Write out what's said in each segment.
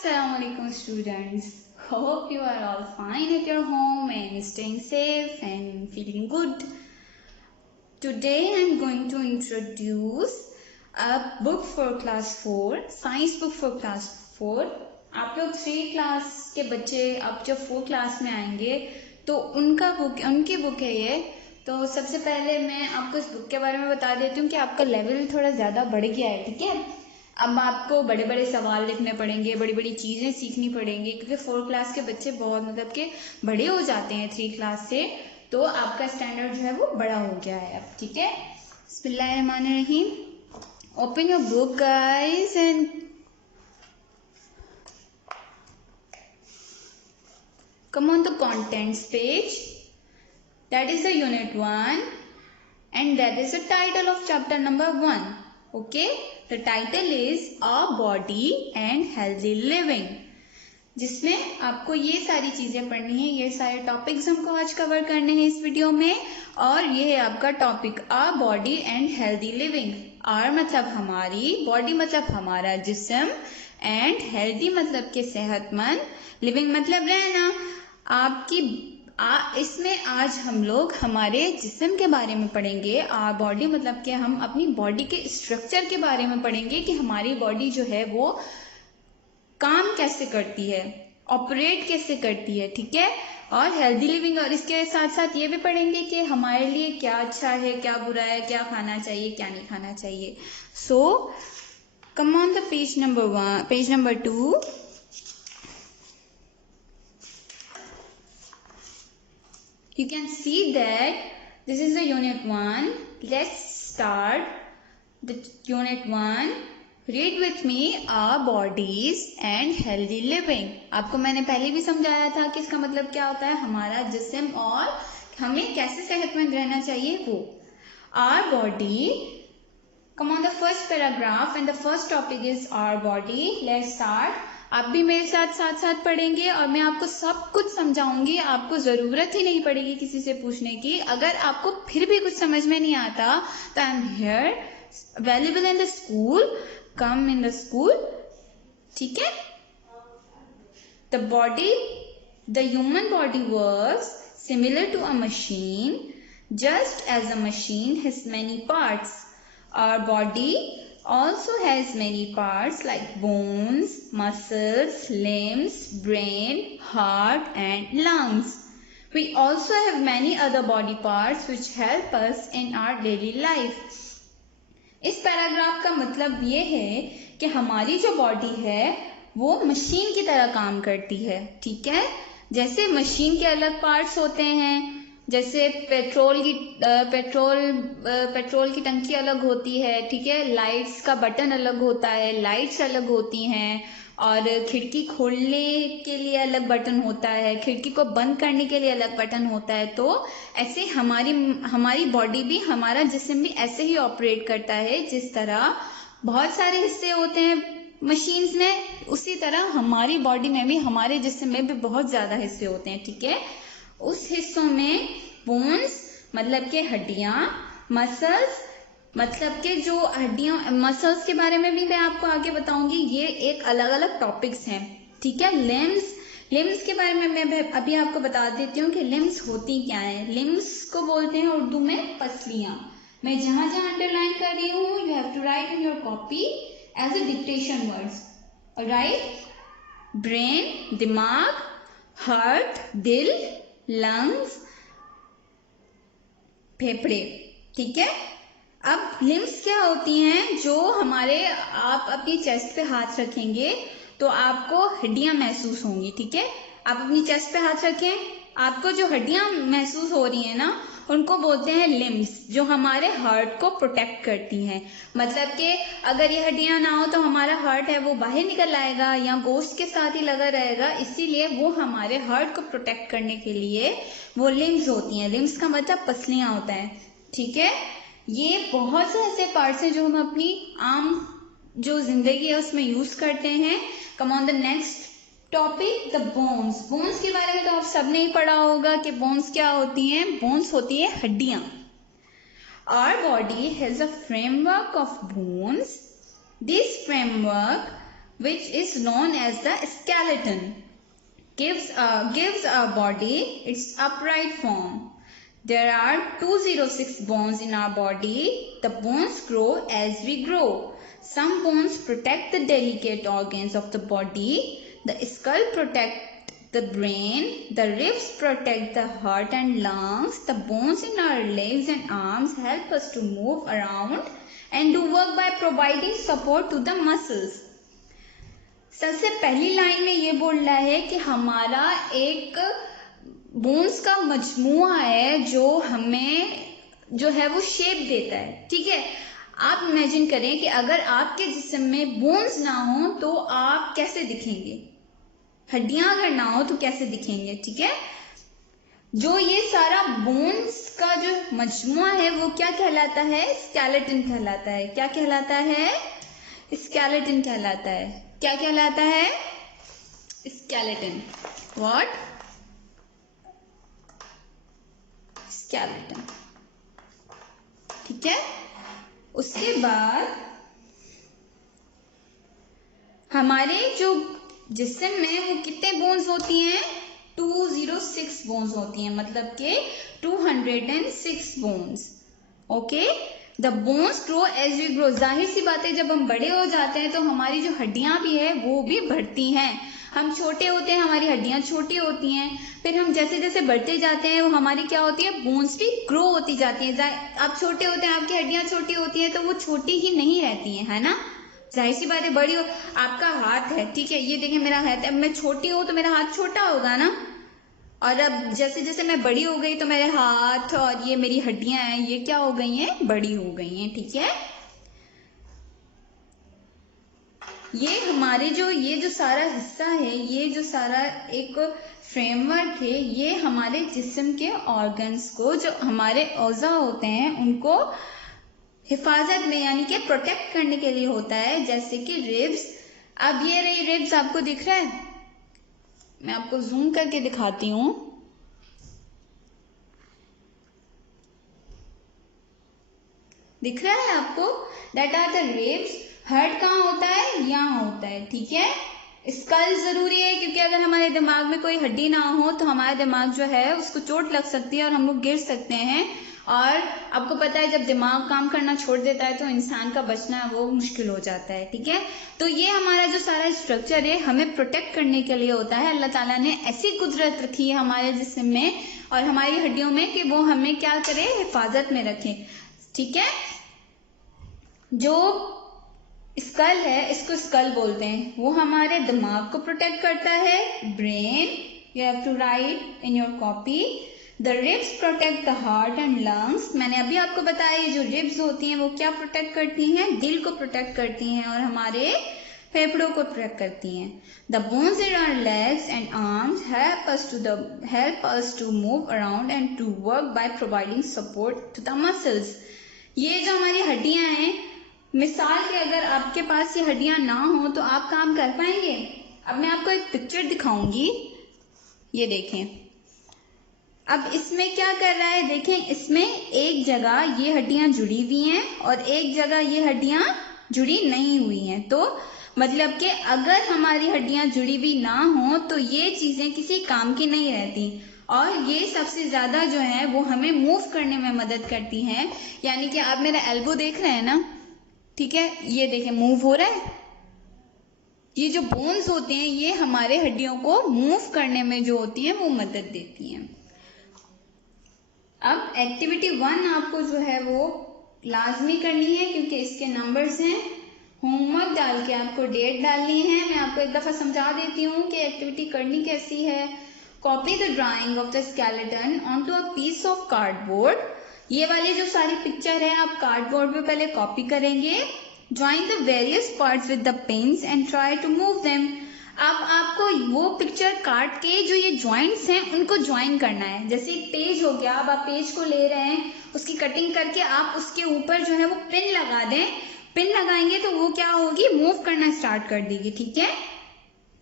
Assalamualaikum students. Hope you are all fine at your home and staying safe and feeling good. Today I am going to introduce a book for class 4, science book for class 4. आप लोग 3 class के बच्चे अब जब 4 class में आएंगे तो उनकी बुक है ये। तो सबसे पहले मैं आपको इस बुक के बारे में बता देती हूँ कि आपका लेवल थोड़ा ज़्यादा बढ़ गया है, ठीक है। अब आपको बड़े बड़े सवाल लिखने पड़ेंगे, बड़ी बड़ी चीज़ें सीखनी पड़ेंगी, क्योंकि 4 क्लास के बच्चे बहुत मतलब के बड़े हो जाते हैं 3 क्लास से। तो आपका स्टैंडर्ड जो है वो बड़ा हो गया है अब, ठीक है। बिस्मिल्लाहिर्रहमानिर्रहीम। Open your book guys and come on the contents page. That is the unit 1 and that is the title of chapter number 1. Okay, the title is A Body and Healthy Living, जिसमें आपको ये सारी चीजें पढ़नी है, ये सारे topics हमको आज कवर करने हैं इस वीडियो में। और ये है आपका topic A Body and Healthy Living। R मतलब हमारी, बॉडी मतलब हमारा जिस्म, एंड हेल्दी मतलब के सेहतमंद, लिविंग मतलब रहना। इसमें आज हम लोग हमारे जिस्म के बारे में पढ़ेंगे। बॉडी मतलब कि हम अपनी बॉडी के स्ट्रक्चर के बारे में पढ़ेंगे कि हमारी बॉडी जो है वो काम कैसे करती है, ऑपरेट कैसे करती है, ठीक है। और हेल्दी लिविंग, और इसके साथ साथ ये भी पढ़ेंगे कि हमारे लिए क्या अच्छा है, क्या बुरा है, क्या खाना चाहिए, क्या नहीं खाना चाहिए। So come on the page number 2। You can see that this is the unit 1. Let's start the unit 1. Read with me our bodies and healthy living. आपको मैंने पहले भी समझाया था कि इसका मतलब क्या होता है, हमारा जिस्म और हमें कैसे सेहतमंद रहना चाहिए वो। Our body. Come on the first paragraph and the first topic is our body. Let's start. आप भी मेरे साथ साथ पढ़ेंगे और मैं आपको सब कुछ समझाऊंगी। आपको जरूरत ही नहीं पड़ेगी किसी से पूछने की। अगर आपको फिर भी कुछ समझ में नहीं आता तो I am here available in the school, come in the school, ठीक है। The human body works similar to a machine, just as a machine has many parts. Our body also has many parts like bones, muscles, limbs, brain, heart and lungs. We also have many other body parts which help us in our daily life. इस paragraph का मतलब ये है कि हमारी जो body है वो मशीन की तरह काम करती है, ठीक है। जैसे मशीन के अलग पार्ट्स होते हैं, जैसे पेट्रोल की टंकी अलग होती है, ठीक है। लाइट्स का बटन अलग होता है, लाइट्स अलग होती हैं, और खिड़की खोलने के लिए अलग बटन होता है, खिड़की को बंद करने के लिए अलग बटन होता है। तो ऐसे हमारी बॉडी भी, हमारा जिस्म भी ऐसे ही ऑपरेट करता है। जिस तरह बहुत सारे हिस्से होते हैं मशीन्स में, उसी तरह हमारी बॉडी में भी, हमारे जिस्म में भी बहुत ज्यादा हिस्से होते हैं, ठीक है। उस हिस्सों में बोन्स मतलब के हड्डियां, मसल्स मतलब के जो हड्डियां, मसल्स के बारे में भी मैं आपको आगे बताऊंगी। ये एक अलग अलग टॉपिक्स हैं, ठीक है। लिम्स के बारे में मैं अभी आपको बता देती हूँ कि लिम्स होती क्या है। लिम्स को बोलते हैं उर्दू में पसलियां। मैं जहां अंडरलाइन कर रही हूँ, you have to write in your copy as a dictation words, right. Brain दिमाग, हार्ट दिल, लंग्स फेफड़े, ठीक है। अब लिम्स क्या होती हैं, जो हमारे, आप अपनी चेस्ट पे हाथ रखेंगे तो आपको हड्डियां महसूस होंगी, ठीक है। आप अपनी चेस्ट पे हाथ रखें, आपको जो हड्डियां महसूस हो रही है ना, उनको बोलते हैं लिम्स, जो हमारे हार्ट को प्रोटेक्ट करती हैं। मतलब कि अगर ये हड्डियां ना हो तो हमारा हार्ट है वो बाहर निकल आएगा या गोश्त के साथ ही लगा रहेगा, इसीलिए वो हमारे हार्ट को प्रोटेक्ट करने के लिए वो लिम्स होती हैं। लिम्स का मतलब पसलियां होता है, ठीक है। ये बहुत से ऐसे पार्ट्स हैं जो हम अपनी आम जो जिंदगी है उसमें यूज करते हैं। कम on the next topic, the bones. Bones के बारे में तो आप सबने ही पढ़ा होगा कि बोन्स क्या होती हैं। बोन्स होती है हड्डियां। Our body has a framework of bones. This framework which is known as the skeleton, gives our body its upright form. There are 206 bones in our body. The bones grow as we grow. Some bones protect the delicate organs of the body. The skull protects the brain. The ribs protect the heart and lungs. The bones in our legs and arms help us to move around and do work by providing support to the muscles. सबसे पहली line में ये बोल रहा है कि हमारा एक बोन्स का मजमुआ है जो हमें जो है वो शेप देता है, ठीक है। आप इमेजिन करें कि अगर आपके जिस्म में बोन्स ना हो तो आप कैसे दिखेंगे, हड्डियां अगर ना हो तो कैसे दिखेंगे, ठीक है। जो ये सारा बोन्स का जो मजमुआ है वो क्या कहलाता है, स्केलेटन कहलाता है। क्या कहलाता है, स्केलेटन कहलाता है। क्या कहलाता है, स्केलेटन। व्हाट, स्केलेटन, ठीक है। उसके बाद हमारे जो जिस्म में वो कितने बोन्स होती हैं, 206 बोन्स होती हैं, मतलब के 206 bones. Okay, the bones grow as we grow. जाहिर सी बात है, जब हम बड़े हो जाते हैं तो हमारी जो हड्डियां भी है वो भी बढ़ती हैं। हम छोटे होते हैं, हमारी हड्डियां छोटी होती हैं, फिर हम जैसे जैसे बढ़ते जाते हैं वो हमारी क्या होती है, बोन्स भी ग्रो होती जाती हैं। आप छोटे होते हैं, आपकी हड्डियां छोटी होती हैं तो वो छोटी ही नहीं रहती हैं, है ना। जाहिर सी बात है, बड़ी हो, आपका हाथ है, ठीक है, ये देखिए मेरा हाथ है, अब मैं छोटी हूं तो मेरा हाथ छोटा होगा ना, और अब जैसे जैसे मैं बड़ी हो गई तो मेरे हाथ और ये मेरी हड्डियां हैं ये क्या हो गई हैं, बड़ी हो गई हैं, ठीक है। ये हमारे ये जो सारा हिस्सा है, ये जो सारा एक फ्रेमवर्क है, ये हमारे जिस्म के ऑर्गन्स को, जो हमारे औजा होते हैं उनको हिफाजत में यानी कि प्रोटेक्ट करने के लिए होता है। जैसे कि रिब्स, अब ये रही रिब्स, आपको दिख रहा है, मैं आपको जूम करके दिखाती हूं। दिख रहा है आपको, that are the ribs. Heart कहाँ होता है, यहाँ होता है, ठीक है। स्कल जरूरी है क्योंकि अगर हमारे दिमाग में कोई हड्डी ना हो तो हमारा दिमाग जो है उसको चोट लग सकती है और हम लोग गिर सकते हैं। और आपको पता है जब दिमाग काम करना छोड़ देता है तो इंसान का बचना वो मुश्किल हो जाता है, ठीक है। तो ये हमारा जो सारा स्ट्रक्चर है हमें प्रोटेक्ट करने के लिए होता है। अल्लाह ताला ने ऐसी कुदरत रखी है हमारे जिस्म में और हमारी हड्डियों में कि वो हमें क्या करे, हिफाजत में रखे, ठीक है। जो स्कल है, इसको स्कल बोलते हैं, वो हमारे दिमाग को प्रोटेक्ट करता है, brain. You have to write in your copy. The ribs protect the heart and lungs. मैंने अभी आपको बताया ये जो रिब्स होती हैं वो क्या प्रोटेक्ट करती हैं, दिल को प्रोटेक्ट करती हैं और हमारे फेफड़ों को प्रोटेक्ट करती हैं। The bones in our legs and arms help us to move around and to work by providing support to the muscles. ये जो हमारी हड्डियां हैं, मिसाल के अगर आपके पास ये हड्डियां ना हो तो आप काम कर पाएंगे। अब मैं आपको एक पिक्चर दिखाऊंगी, ये देखें। अब इसमें क्या कर रहा है, देखें, इसमें एक जगह ये हड्डियां जुड़ी हुई हैं और एक जगह ये हड्डियां जुड़ी नहीं हुई हैं। तो मतलब कि अगर हमारी हड्डियां जुड़ी हुई ना हो तो ये चीजें किसी काम की नहीं रहती। और ये सबसे ज्यादा जो है वो हमें मूव करने में मदद करती हैं। यानी कि आप मेरा एल्बो देख रहे हैं ना, ठीक है, ये देखें मूव हो रहा है। ये जो बोन्स होते हैं ये हमारे हड्डियों को मूव करने में जो होती है वो मदद देती हैं। अब एक्टिविटी 1 आपको जो है वो लाजमी करनी है क्योंकि इसके नंबर्स हैं। होमवर्क डाल के आपको डेट डालनी है। मैं आपको एक दफा समझा देती हूँ कि एक्टिविटी करनी कैसी है। Copy the drawing of the skeleton onto a piece of cardboard. ये वाली जो सारी पिक्चर है आप कार्डबोर्ड पे पहले कॉपी करेंगे। Join the various parts with the pens and try to move them. अब आपको वो पिक्चर काट के जो ये ज्वाइंट्स हैं उनको ज्वाइन करना है। जैसे एक पेज हो गया, अब आप पेज को ले रहे हैं, उसकी कटिंग करके आप उसके ऊपर जो है वो पिन लगा दें। पिन लगाएंगे तो वो क्या होगी, मूव करना स्टार्ट कर देगी, ठीक है।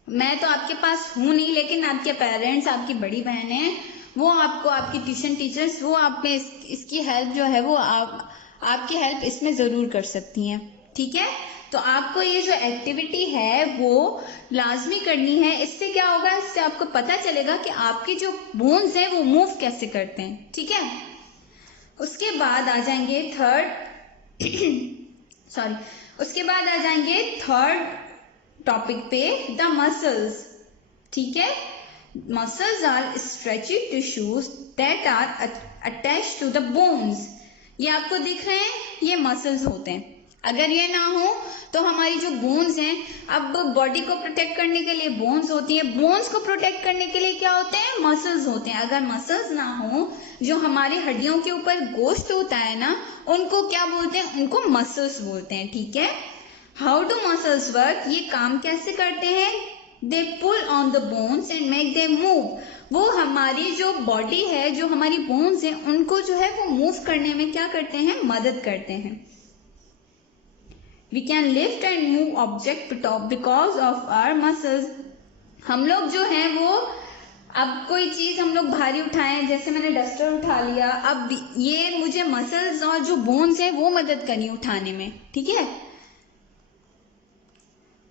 मैं तो आपके पास हूं नहीं, लेकिन आपके पेरेंट्स, आपकी बड़ी बहन है, वो आपको, आपकी ट्यूशन टीचर्स, वो आप में इसकी हेल्प जो है वो आपकी हेल्प इसमें जरूर कर सकती हैं, ठीक है। तो आपको ये जो एक्टिविटी है वो लाजमी करनी है। इससे क्या होगा, इससे आपको पता चलेगा कि आपके जो बोन्स हैं वो मूव कैसे करते हैं, ठीक है। उसके बाद आ जाएंगे थर्ड टॉपिक पे, द मसल्स, ठीक है। Muscles are stretchy tissues that are attached to the bones. ये आपको दिख रहे हैं, ये मसल्स होते हैं। अगर ये ना हो तो हमारी जो बोन्स हैं, अब बॉडी को प्रोटेक्ट करने के लिए बोन्स होती है, बोन्स को प्रोटेक्ट करने के लिए क्या होते हैं, मसल्स होते हैं। अगर मसल्स ना हो, जो हमारी हड्डियों के ऊपर गोश्त होता है ना, उनको क्या बोलते हैं, उनको मसल्स बोलते हैं, ठीक है। हाउ डू मसल्स वर्क, ये काम कैसे करते हैं, they pull on the bones and make them move. वो हमारी जो बॉडी है, जो हमारी बोन्स हैं, उनको जो है वो मूव करने में क्या करते हैं, मदद करते हैं। We can lift and move object because of our muscles। हम लोग जो हैं वो, अब कोई चीज हम लोग भारी उठाएं, जैसे मैंने डस्टर उठा लिया, अब ये मुझे मसल्स और जो बोन्स हैं वो मदद करी उठाने में, ठीक है।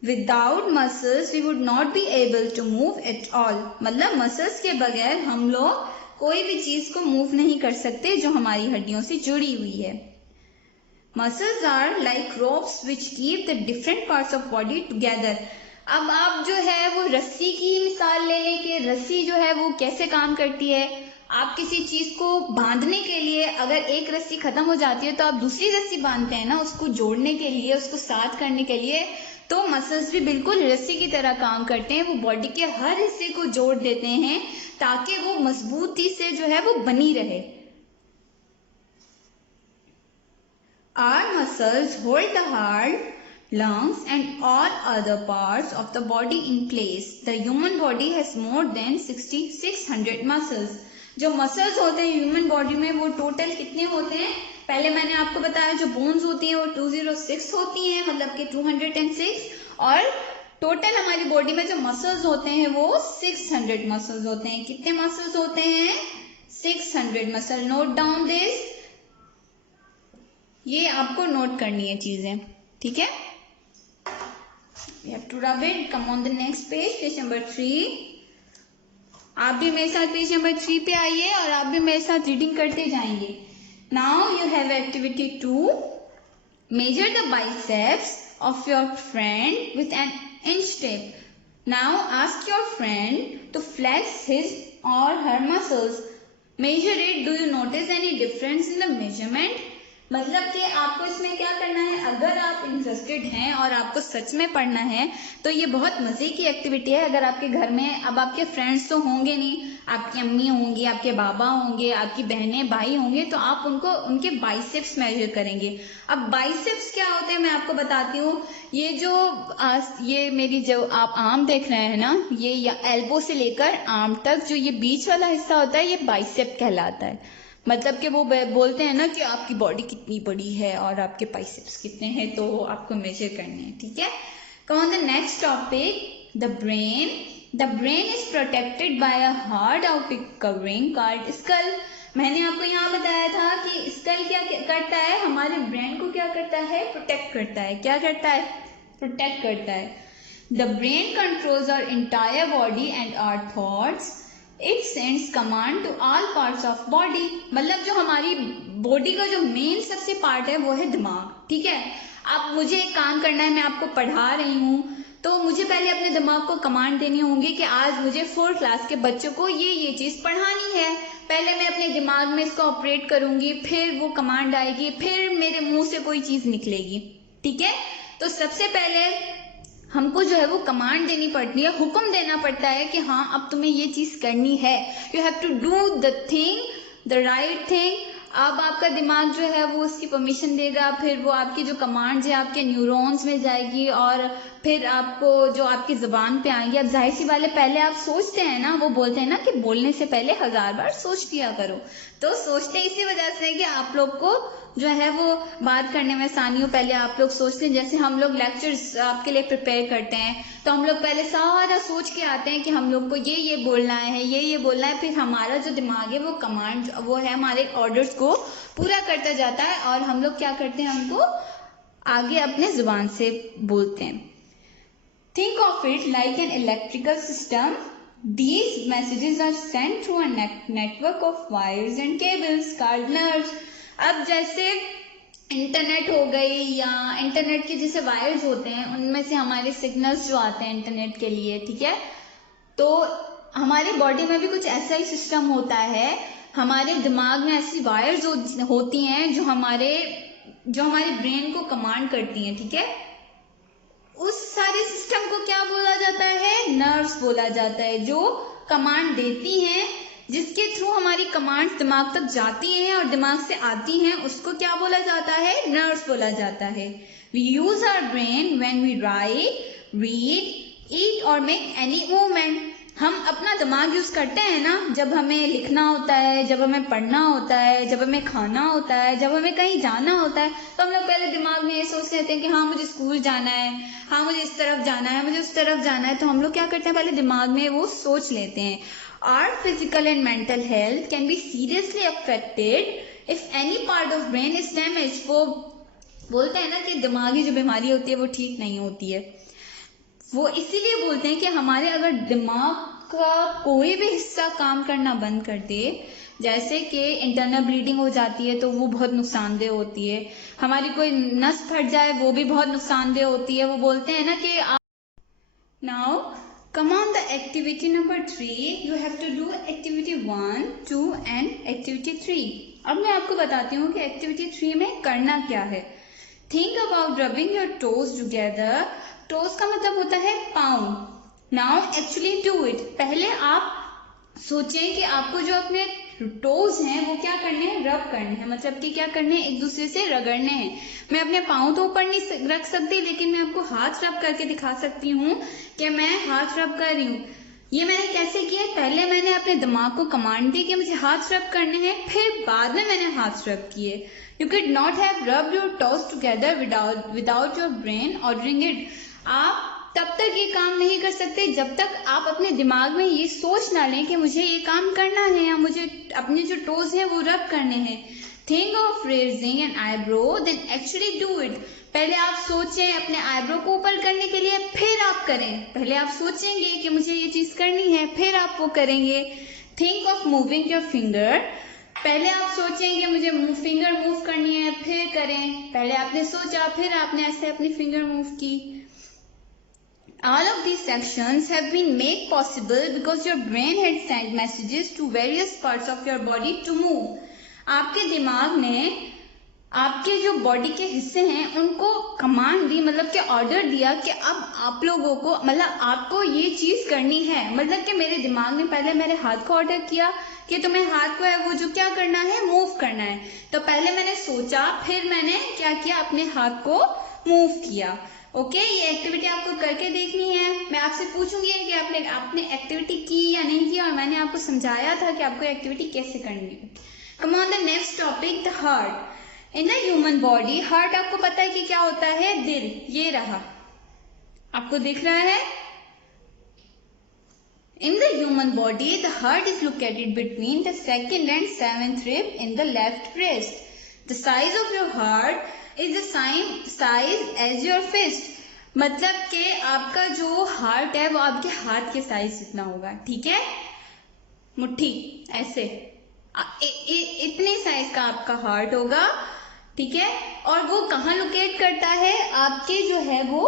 Without muscles we would not be able to move at all. मतलब मसल्स के बगैर हम लोग कोई भी चीज को मूव नहीं कर सकते जो हमारी हड्डियों से जुड़ी हुई है। Muscles are like ropes which keep the different parts of body together। अब आप जो है वो रस्सी की मिसाल ले लें कि रस्सी जो है वो कैसे काम करती है। आप किसी चीज को बांधने के लिए अगर एक रस्सी खत्म हो जाती है तो आप दूसरी रस्सी बांधते हैं ना, उसको जोड़ने के लिए, उसको साथ करने के लिए। तो मसल्स भी बिल्कुल रस्सी की तरह काम करते हैं, वो बॉडी के हर हिस्से को जोड़ देते हैं ताकि वो मजबूती से जो है वो बनी रहे। Our muscles hold the heart, lungs and all other parts of the body in place। The human body has more than 600 muscles। जो मसल्स होते हैं ह्यूमन बॉडी में वो टोटल कितने होते हैं, पहले मैंने आपको बताया जो बोन्स होती हैं वो 206 होती हैं, मतलब कि 206, और टोटल हमारी बॉडी में जो मसल्स होते हैं वो 600 मसल्स होते हैं। कितने मसल्स होते हैं, 600 मसल। नोट डाउन दिस, ये आपको नोट करनी है चीजें, ठीक है। We have to rub it। Come on the next page, page number 3। आप भी मेरे साथ पेज नंबर 3 पे आइए और आप भी मेरे साथ रीडिंग करते जाएंगे। Now you have activity 2। Measure the biceps of your friend with an inch tape। Now ask your friend to flex his or her muscles। Measure it। Do you notice any difference in the measurement? मतलब कि आपको इसमें क्या करना है, अगर आप interested हैं और आपको सच में पढ़ना है तो ये बहुत मजे की एक्टिविटी है। अगर आपके घर में, अब आपके फ्रेंड्स तो होंगे नहीं, आपकी अम्मी होंगी, आपके बाबा होंगे, आपकी बहनें भाई होंगे, तो आप उनके बाइसेप्स मेजर करेंगे। अब बाइसेप्स क्या होते हैं मैं आपको बताती हूँ। ये मेरी जो आप आर्म देख रहे हैं ना, ये एल्बो से लेकर आर्म तक जो ये बीच वाला हिस्सा होता है ये बाइसेप कहलाता है। मतलब कि वो बोलते हैं ना कि आपकी बॉडी कितनी बड़ी है और आपके बाइसेप्स कितने हैं, तो आपको मेजर करने हैं, ठीक है। Come on the next topic, the brain. The brain is protected by a hard outer covering called skull. मैंने आपको यहाँ बताया था कि स्कल क्या करता है, हमारे ब्रेन को क्या करता है, प्रोटेक्ट करता है। क्या करता है, प्रोटेक्ट करता है। The brain controls our entire body and our thoughts. It sends command to all parts of body. मतलब जो हमारी बॉडी का जो मेन सबसे पार्ट है वो है दिमाग, ठीक है। अब मुझे एक काम करना है, मैं आपको पढ़ा रही हूँ तो मुझे पहले अपने दिमाग को कमांड देनी होंगी कि आज मुझे 4th क्लास के बच्चों को ये चीज पढ़ानी है। पहले मैं अपने दिमाग में इसको ऑपरेट करूंगी, फिर वो कमांड आएगी, फिर मेरे मुंह से कोई चीज निकलेगी, ठीक है। तो सबसे पहले हमको जो है वो कमांड देनी पड़ती है, हुक्म देना पड़ता है कि हाँ अब तुम्हें ये चीज करनी है। You have to do the thing, the right thing. अब आपका दिमाग जो है वो उसकी परमिशन देगा, फिर वो आपकी जो कमांड है आपके न्यूरॉन्स में जाएगी और फिर आपको जो आपकी जुबान पे आएंगी। अब जाहिर सी वाले पहले आप सोचते हैं ना, वो बोलते हैं ना कि बोलने से पहले 1000 बार सोच लिया करो। तो सोचते इसी वजह से कि आप लोग को जो है वो बात करने में आसानी हो। पहले आप लोग सोचते हैं, जैसे हम लोग लेक्चर्स आपके लिए प्रिपेयर करते हैं तो हम लोग पहले सारा सोच के आते हैं कि हम लोग को ये बोलना है, ये बोलना है। फिर हमारा जो दिमाग है वो कमांड वो है हमारे ऑर्डर्स को पूरा करता जाता है और हम लोग क्या करते हैं, हमको आगे अपने जुबान से बोलते हैं। Think of it like an electrical system. These messages are sent through a network of wires and cables called nerves. अब जैसे इंटरनेट हो गई या इंटरनेट के जैसे वायर्स होते हैं, उनमें से हमारे सिग्नल्स जो आते हैं इंटरनेट के लिए, ठीक है, तो हमारे बॉडी में भी कुछ ऐसा ही सिस्टम होता है। हमारे दिमाग में ऐसी वायर्स होती हैं जो हमारे ब्रेन को कमांड करती हैं, ठीक है। उस सारे सिस्टम को क्या बोला जाता है? नर्व्स बोला जाता है, जो कमांड देती हैं, जिसके थ्रू हमारी कमांड्स दिमाग तक जाती हैं और दिमाग से आती हैं, उसको क्या बोला जाता है? नर्व्स बोला जाता है। We use our brain when we write, read, eat और मेक एनी मूवमेंट। हम अपना दिमाग यूज करते हैं ना, जब हमें लिखना होता है, जब हमें पढ़ना होता है, जब हमें खाना होता है, जब हमें कहीं जाना होता है, तो हम लोग पहले दिमाग में ये सोच लेते हैं कि हाँ मुझे स्कूल जाना है, हाँ मुझे इस तरफ जाना है, मुझे उस तरफ जाना है। तो हम लोग क्या करते हैं, पहले दिमाग में वो सोच लेते हैं। Our physical and mental health can be seriously affected if any part of brain is damaged. वो बोलते हैं ना कि दिमागी जो बीमारी होती है वो ठीक नहीं होती है। वो इसीलिए बोलते हैं कि हमारे अगर दिमाग का कोई भी हिस्सा काम करना बंद कर दे, जैसे कि इंटरनल ब्लीडिंग हो जाती है तो वो बहुत नुकसानदेह होती है, हमारी कोई नस फट जाए वो भी बहुत नुकसानदेह होती है। वो बोलते हैं ना कि now come on the activity number 3. You have to do activity 1, 2 and activity 3. अब मैं आपको बताती हूँ कि activity 3 में करना क्या है। Think about rubbing your toes together. Toes का मतलब होता है पाँव। Now actually do it. पहले आप सोचें कि आपको जो अपने टोज हैं वो क्या करने हैं, रब करने हैं, मतलब कि क्या करने हैं, एक दूसरे से रगड़ने हैं। मैं अपने पाँव तो ऊपर नहीं रख सकती, लेकिन मैं आपको हाथ रब करके दिखा सकती हूँ कि मैं हाथ रब कर रही हूँ। ये मैंने कैसे किया? पहले मैंने अपने दिमाग को कमांड दी कि मुझे हाथ रब करने हैं, फिर बाद में मैंने हाथ रब किए। You can not have rubbed your toes together without your brain ordering it. आप तब तक ये काम नहीं कर सकते जब तक आप अपने दिमाग में ये सोच ना लें कि मुझे ये काम करना है या मुझे अपने जो टोज हैं वो रब करने हैं। Think of raising an eyebrow then actually do it. पहले आप सोचें अपने आईब्रो को ऊपर करने के लिए, फिर आप करें। पहले आप सोचेंगे कि मुझे ये चीज करनी है, फिर आप वो करेंगे। Think of moving your finger. पहले आप सोचें कि मुझे फिंगर मूव करनी है, फिर करें। पहले आपने सोचा, फिर आपने ऐसे अपनी फिंगर मूव की। All of these actions have been made possible because your brain had sent messages to various parts of your body to move. आपके दिमाग ने आपके जो बॉडी के हिस्से हैं उनको कमांड दी, मतलब कि ऑर्डर दिया कि अब आप लोगों को, मतलब आपको ये चीज करनी है। मतलब कि मेरे दिमाग ने पहले मेरे हाथ को ऑर्डर किया कि तुम्हें हाथ को है वो जो क्या करना है, मूव करना है। तो पहले मैंने सोचा, फिर मैंने क्या किया, अपने हाथ को मूव किया। ओके, ये एक्टिविटी आपको करके देखनी है। मैं आपसे पूछूंगी कि आपने एक्टिविटी की या नहीं की, और मैंने आपको समझाया था कि आपको एक्टिविटी कैसे करनी है। Come on the next topic, the heart. In the human body, heart आपको पता है कि क्या होता है, दिल। ये रहा, आपको दिख रहा है। In the human body, the heart is located between the second and seventh rib in the left breast. The size of your heart is the same size as your fist. मतलब कि आपका जो हार्ट है वो आपके हाथ के size जितना होगा, ठीक है, मुट्ठी ऐसे इतने साइज का आपका हार्ट होगा, ठीक है। और वो कहाँ लोकेट करता है, आपके जो है वो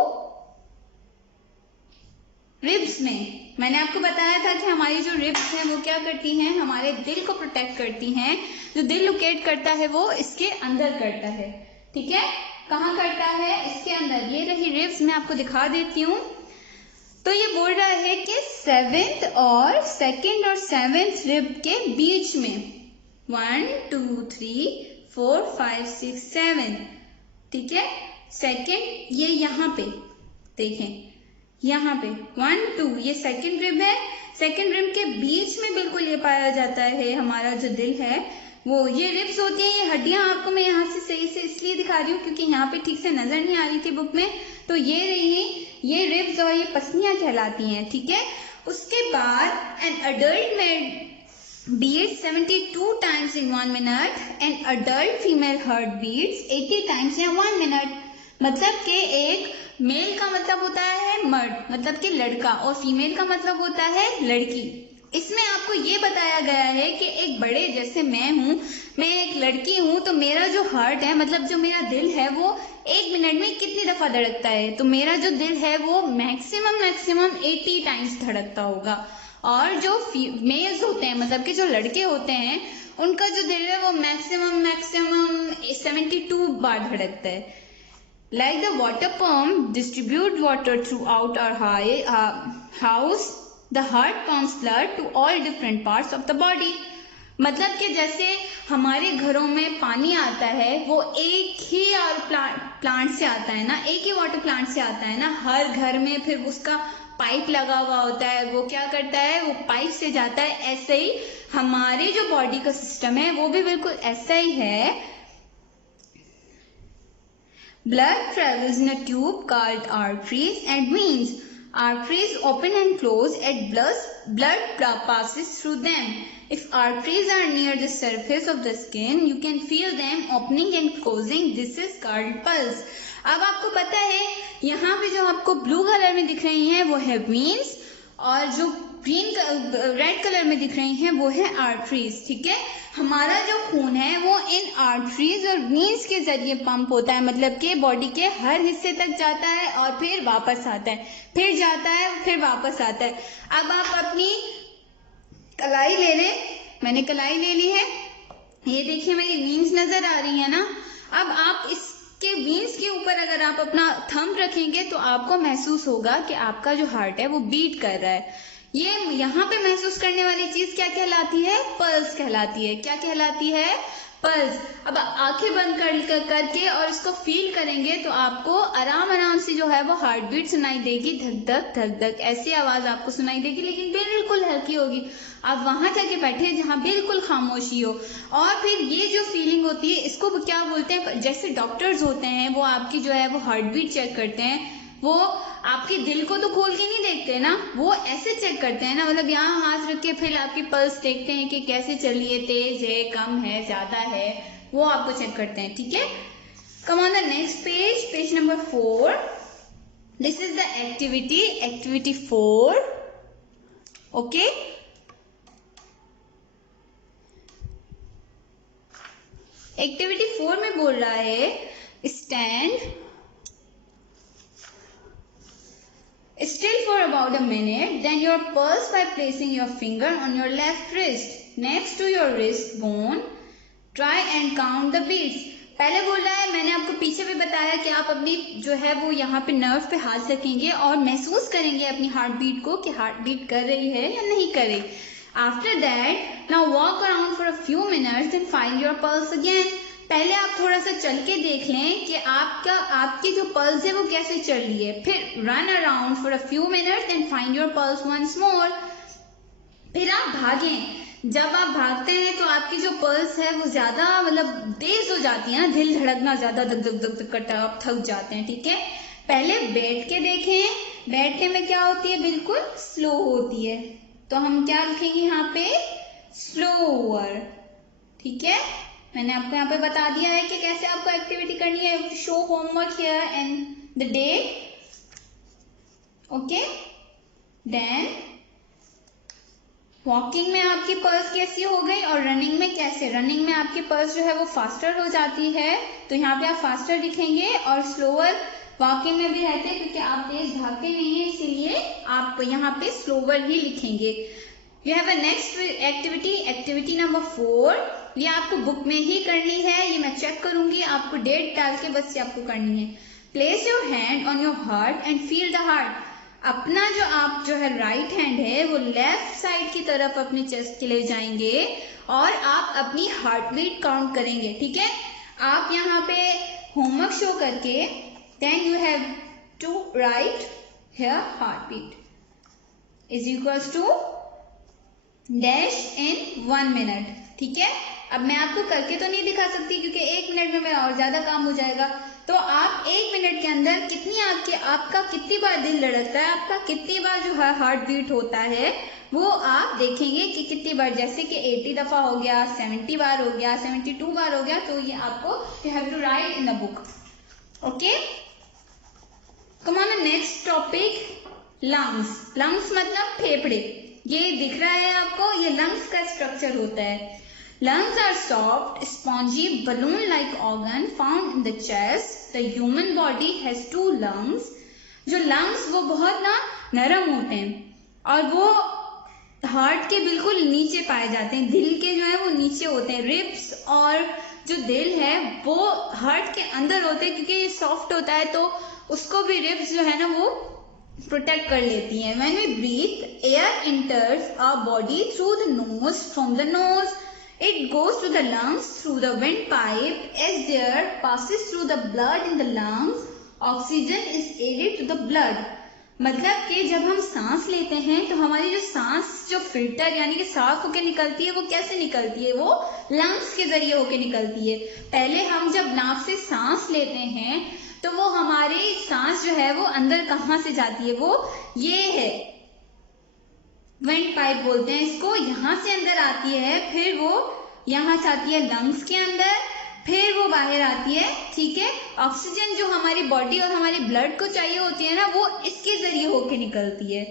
रिब्स में। मैंने आपको बताया था कि हमारी जो रिब्स हैं वो क्या करती हैं, हमारे दिल को प्रोटेक्ट करती हैं। जो दिल लोकेट करता है वो इसके अंदर करता है, ठीक है। कहाँ करता है, इसके अंदर। ये रही रिब्स, मैं आपको दिखा देती हूँ। तो ये बोल रहा है कि सेकंड और सेवेंथ रिब के बीच में 1 2 3 4 5 6 7, ठीक है। सेकंड ये यहाँ पे देखें, यहाँ पे 1 2 ये सेकंड रिब है। सेकंड रिब के बीच में बिल्कुल ये पाया जाता है हमारा जो दिल है वो। ये रिब्स होती हैं, ये हड्डियां आपको मैं यहाँ से सही से इसलिए दिखा रही हूँ क्योंकि यहाँ पे ठीक से नजर नहीं आ रही थी बुक में। तो ये रही, ये रिब्स और ये पसलियां कहलाती हैं, ठीक है। उसके बाद एन अडल्ट में beats 72 times in 1 minute and adult female heart beats 80 times in 1 minute. मतलब कि एक मेल का मतलब होता है मर्द, मतलब कि लड़का, और फीमेल का मतलब होता है लड़की। इसमें आपको ये बताया गया है कि एक बड़े, जैसे मैं हूँ, मैं एक लड़की हूँ, तो मेरा जो हार्ट है, मतलब जो मेरा दिल है, वो 1 मिनट में कितनी दफा धड़कता है? तो मेरा जो दिल है वो मैक्सिमम 80 टाइम्स धड़कता होगा। और जो मेल्स होते हैं, मतलब कि जो लड़के होते हैं, उनका जो दिल है वो मैक्सिमम 72 बार धड़कता है। Like the water pump distribute water throughout our house, the heart pumps blood to all different parts of the body. मतलब कि जैसे हमारे घरों में पानी आता है, वो एक ही और प्लांट से आता है ना, एक ही वाटर प्लांट से आता है ना, हर घर में फिर उसका पाइप लगा हुआ होता है, वो क्या करता है, वो पाइप से जाता है। ऐसे ही हमारे जो बॉडी का सिस्टम है वो भी बिल्कुल ऐसा ही है। Blood travels in a tube called arteries and veins. Arteries open and close as blood passes through them. If arteries are near the surface of the skin, you can feel them opening and closing. This is called pulse. अब आपको पता है, यहाँ पे जो आपको blue colour में दिख रही हैं वो है veins, और जो रेड कलर में दिख रही हैं वो है आर्टरीज। ठीक है, हमारा जो खून है वो इन आर्टरीज और वीन्स के जरिए पंप होता है, मतलब कि बॉडी के हर हिस्से तक जाता है और फिर वापस आता है, फिर जाता है, फिर वापस आता है। अब आप अपनी कलाई ले लें, मैंने कलाई ले ली है, ये देखिए मेरी वीन्स नजर आ रही है ना। अब आप इसके वीन्स के ऊपर अगर आप अपना थंब रखेंगे तो आपको महसूस होगा कि आपका जो हार्ट है वो बीट कर रहा है। ये यहाँ पे महसूस करने वाली चीज क्या कहलाती है? पल्स कहलाती है। क्या कहलाती है? पल्स। अब आंखें बंद करके और इसको फील करेंगे तो आपको आराम से जो है वो हार्ट बीट सुनाई देगी, धक धक धक धक ऐसी आवाज आपको सुनाई देगी, लेकिन बिल्कुल हल्की होगी। आप वहां जाके बैठे जहां बिल्कुल खामोशी हो, और फिर ये जो फीलिंग होती है इसको क्या बोलते हैं? जैसे डॉक्टर्स होते हैं वो आपकी जो है वो हार्ट बीट चेक करते हैं, वो आपके दिल को तो खोल के नहीं देखते ना, वो ऐसे चेक करते हैं ना, मतलब यहाँ हाथ रख के फिर आपकी पल्स देखते हैं कि कैसे चल रही है, तेज है, कम है, ज्यादा है, वो आपको चेक करते हैं। ठीक है, come on the next page, page number 4। This is the activity 4। Okay, activity 4 में बोल रहा है stand still for about a minute, then your pulse by placing your finger on your left wrist next to your wrist bone. Try and count the beats. पहले बोल रहा है, मैंने आपको पीछे भी बताया कि आप अपनी जो है वो यहाँ पे नर्व पे हाथ रखेंगे और महसूस करेंगे अपनी हार्ट बीट को कि हार्ट बीट कर रही है या नहीं कर रही। After that, now walk around for a few minutes and find your pulse again. पहले आप थोड़ा सा चल के देख लें कि आपकी जो पल्स है वो कैसे चल रही है। फिर run around for a few minutes and find your pulse once more. फिर आप भागें। जब आप भागते हैं तो आपकी जो पल्स है वो ज्यादा मतलब तेज हो जाती है ना, दिल धड़कना ज्यादा धक धक धक धक करता है, आप थक जाते हैं। ठीक है, पहले बैठ के देखें, बैठने में क्या होती है, बिल्कुल स्लो होती है, तो हम क्या लिखेंगे यहाँ पे, स्लोअर। ठीक है, मैंने आपको यहाँ पे बता दिया है कि कैसे आपको एक्टिविटी करनी है। Show homework here and the day. Okay, then walking में आपकी पल्स कैसी हो गई और रनिंग में कैसे? रनिंग में आपकी पल्स जो है वो फास्टर हो जाती है, तो यहाँ पे आप फास्टर लिखेंगे, और स्लोअर वॉकिंग में भी रहते हैं क्योंकि आप तेज भागते नहीं है, इसीलिए आप यहाँ पे स्लोअर ही लिखेंगे। You have a next activity number 4। ये आपको बुक में ही करनी है, ये मैं चेक करूंगी, आपको डेट डाल के बस ये आपको करनी है। Place your hand on your heart and feel the heart. अपना जो है राइट हैंड है वो लेफ्ट साइड की तरफ अपने चेस्ट के ले जाएंगे और आप अपनी हार्ट बीट काउंट करेंगे। ठीक है, आप यहाँ पे होमवर्क शो करके then you have to write here heartbeat is equals to dash in 1 minute. ठीक है, अब मैं आपको करके तो नहीं दिखा सकती क्योंकि 1 मिनट में मेरा और ज्यादा काम हो जाएगा, तो आप 1 मिनट के अंदर आपका कितनी बार दिल धड़कता है, आपका कितनी बार जो है हार्ट बीट होता है वो आप देखेंगे कि कितनी बार, जैसे कि 80 दफा हो गया, 70 बार हो गया, 72 बार हो गया, तो ये आपको you have to write in the book. Okay, come on the next topic, lungs. Lungs मतलब फेफड़े। ये दिख रहा है आपको, ये लंग्स का स्ट्रक्चर होता है। Lungs are soft, spongy, balloon-like organ found in the chest. The human body has 2 lungs. जो lungs वो बहुत ना नरम होते हैं और वो हार्ट के बिल्कुल नीचे पाए जाते हैं। दिल के जो है वो नीचे होते हैं। रिब्स और जो दिल है वो हार्ट के अंदर होते हैं, क्योंकि ये सॉफ्ट होता है तो उसको भी रिब्स जो है ना वो प्रोटेक्ट कर लेती हैं। When we breathe, air enters our body through the nose. From the nose it goes to the lungs through the windpipe. As air passes through the blood in the lungs, oxygen is added to the blood. मतलब कि जब हम सांस लेते हैं तो हमारी जो सांस जो फिल्टर यानी कि साफ होकर निकलती है वो कैसे निकलती है, वो लंग्स के जरिए होकर निकलती है। पहले हम जब नाक से सांस लेते हैं तो वो हमारी सांस जो है वो अंदर कहाँ से जाती है, वो ये है वेंट पाइप बोलते हैं इसको, यहाँ से अंदर आती है, फिर वो यहाँ जाती है लंग्स के अंदर, फिर वो बाहर आती है। ठीक है, ऑक्सीजन जो हमारी बॉडी और हमारे ब्लड को चाहिए होती है ना वो इसके जरिए होके निकलती है।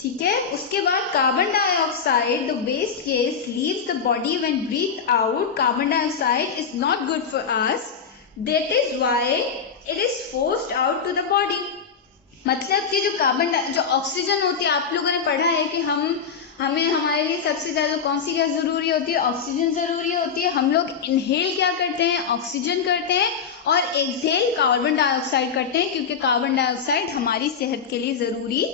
ठीक है, उसके बाद carbon dioxide, the waste gas leaves the body when breathe out. Carbon dioxide is not good for us, that is why it is forced out to the body. मतलब कि जो जो ऑक्सीजन होती है, आप लोगों ने पढ़ा है कि हमें हमारे लिए सबसे ज्यादा कौन सी गैस जरूरी होती है, ऑक्सीजन जरूरी होती है। हम लोग इनहेल क्या करते हैं, ऑक्सीजन करते हैं, और एक्सहेल कार्बन डाइऑक्साइड करते हैं, क्योंकि कार्बन डाइऑक्साइड हमारी सेहत के लिए जरूरी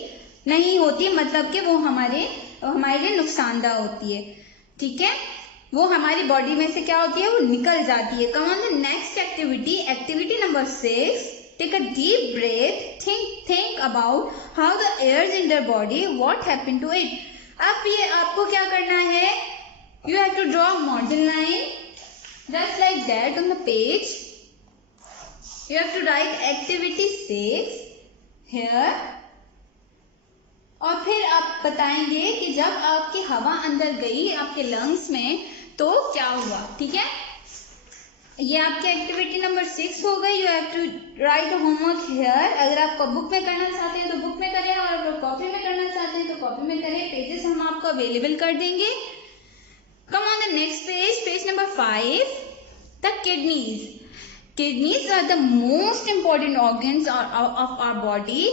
नहीं होती, मतलब कि वो हमारे लिए नुकसानदायक होती है। ठीक है, वो हमारी बॉडी में से क्या होती है, वो निकल जाती है। Come on the next activity, activity number 6। Take a deep breath. Think about how the air is in their body. What happened to it? अब ये आपको क्या करना है? You have to draw a margin line, just like that on the page. You have to write activity 6 here. और फिर आप बताएंगे कि जब आपकी हवा अंदर गई आपके लंग्स में तो क्या हुआ। ठीक है, ये आपकी एक्टिविटी नंबर 6 हो गई। You have to write homework here. अगर आप बुक में करना चाहते हैं तो बुक में करें, और अगर कॉपी में करना चाहते हैं तो कॉपी में करें। पेजेस हम आपको अवेलेबल कर देंगे। कम on the next page, page number 5, the kidneys. Kidneys are the most important organs of our body.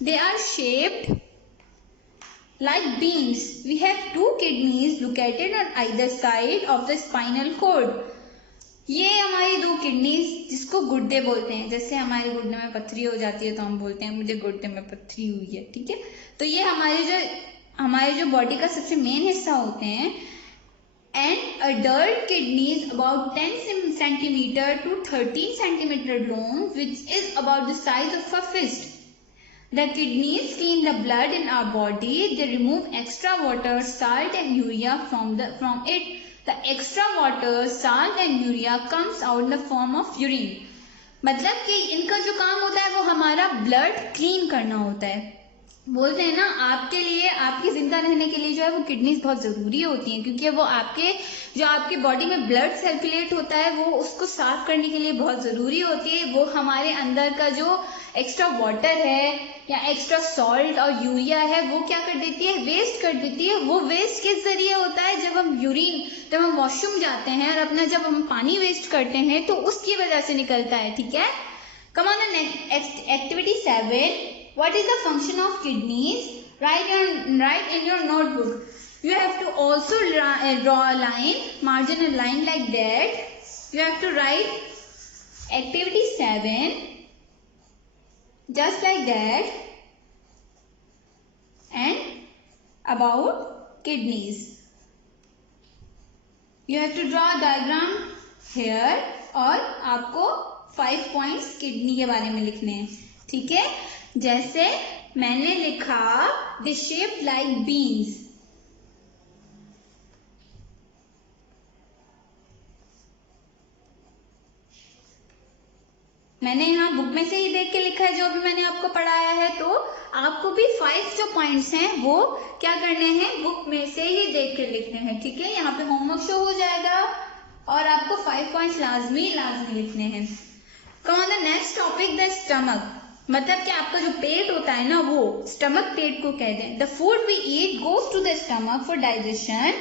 They are shaped like beans. We have 2 kidneys located on either side of the spinal cord. ये हमारी 2 kidneys जिसको गुर्दे बोलते हैं। जैसे हमारे गुर्दे में पथरी हो जाती है तो हम बोलते हैं मुझे गुर्दे में पथरी हुई है। ठीक है, तो ये हमारे जो बॉडी का सबसे मेन हिस्सा होते हैं। And adult kidneys about 10 centimeter to 13 centimeter long, which is about the size of a fist. The kidneys clean the blood in our body. They remove extra water, salt and urea from it. The extra water, salt and urea comes out in the form of urine. मतलब कि इनका जो काम होता है वो हमारा blood clean करना होता है। बोलते हैं ना, आपके लिए, आपकी जिंदा रहने के लिए जो है वो किडनीज बहुत जरूरी होती हैं, क्योंकि वो आपकी बॉडी में ब्लड सर्कुलेट होता है वो उसको साफ करने के लिए बहुत जरूरी होती है। वो हमारे अंदर का जो एक्स्ट्रा वाटर है या एक्स्ट्रा सॉल्ट और यूरिया है वो क्या कर देती है, वेस्ट कर देती है। वो वेस्ट किस जरिए होता है, जब हम वॉशरूम जाते हैं और जब हम पानी वेस्ट करते हैं तो उसकी वजह से निकलता है। ठीक है, come on the activity 7। What is the function of kidneys? Write in your notebook. You have to also draw a line, marginal line like that. You have to write activity 7 just like that, and about kidneys. You have to draw a diagram here, और आपको 5 points kidney के बारे में लिखने हैं। ठीक है, जैसे मैंने लिखा दे शेप लाइक बीन्स। मैंने यहाँ बुक में से ही देख के लिखा है जो भी मैंने आपको पढ़ाया है, तो आपको भी 5 जो पॉइंट्स हैं वो क्या करने हैं, बुक में से ही देख के लिखने हैं। ठीक है, यहाँ पे होमवर्क शो हो जाएगा और आपको 5 पॉइंट्स लाजमी लिखने हैं। कम on the next topic, the stomach. मतलब कि आपका जो पेट होता है ना, वो स्टमक पेट को कहते हैं। The food we eat goes to the stomach for digestion.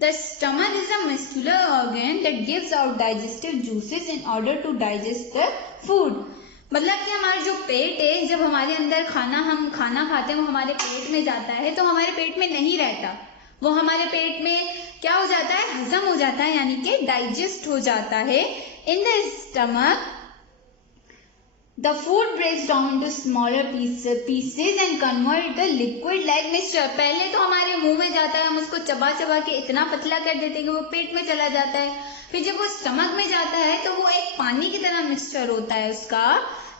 The stomach is a muscular organ that gives out digestive juices in order to digest the food. मतलब कि हमारा जो पेट है, जब हमारे अंदर हम खाना खाते हैं, वो हमारे पेट में जाता है, तो हमारे पेट में नहीं रहता, वो हमारे पेट में क्या हो जाता है, हजम हो जाता है, यानी कि डाइजेस्ट हो जाता है। In the stomach the food breaks down into smaller pieces and convert the liquid like mixture। पहले तो हमारे मुंह में जाता है, हम उसको चबा चबा के इतना पतला कर देते हैं कि वो पेट में चला जाता है। फिर जब वो स्टमक में जाता है तो वो एक पानी की तरह मिक्सचर होता है उसका।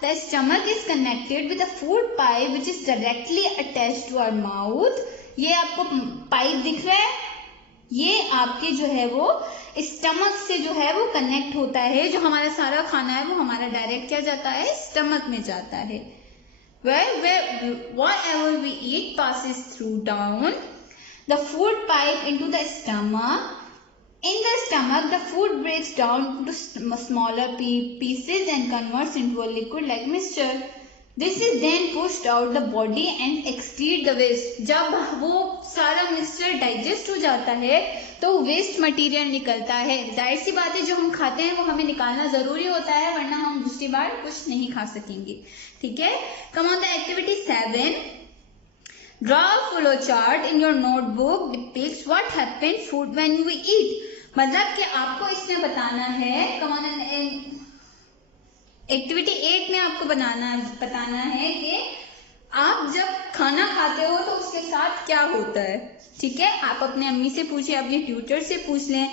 The stomach is connected with a food pipe which is directly attached to our mouth। ये आपको पाइप दिख रहा है, ये आपके जो है वो स्टमक से जो है वो कनेक्ट होता है। जो हमारा सारा खाना है वो हमारा डायरेक्ट क्या जाता है, स्टमक में जाता है। whatever we eat passes through down the food pipe into the stomach। In the stomach, the food breaks down to smaller pieces and converts into a liquid like mixture। This is then pushed out the body and excrete the waste। जब वो सारा mixture digest हो जाता है तो waste material निकलता है। जाहिर सी बात है, जो हम खाते हैं वो हमें निकालना जरूरी होता है, वरना हम दूसरी बार कुछ नहीं खा सकेंगे। ठीक है, come on the activity 7। Draw flow chart in your notebook depicts what happened food when we eat. मतलब कि आपको इसमें बताना है, कम ऑन एक्टिविटी 8 में आपको बताना है कि आप जब खाना खाते हो तो उसके साथ क्या होता है। ठीक है, आप अपने अम्मी से पूछिए, अपने ट्यूटर से पूछ लें।